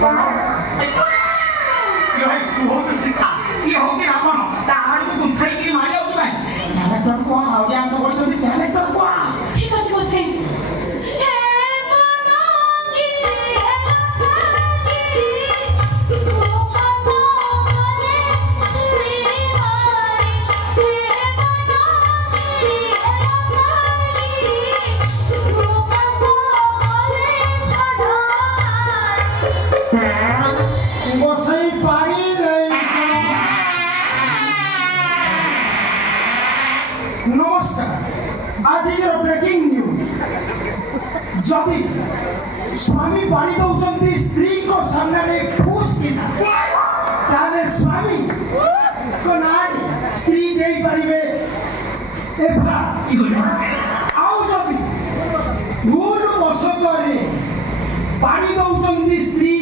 भाई तू हो तो सीता सी हो कि रावण ताहार को गुंथाई की मारी आउ भाई कैरेक्टर को ऑडियंस बोलछन कैरेक्टर को ठीक अछि गोसे गोसाई पानी नमस्कार आज ब्रेकिंग न्यूज जदि स्वामी पानी दौरान स्त्री को सामने फूस किना ताले स्वामी को नारी स्त्री दे पारिबे एफा आउ जदि भूल बसत रे पानी दौरान स्त्री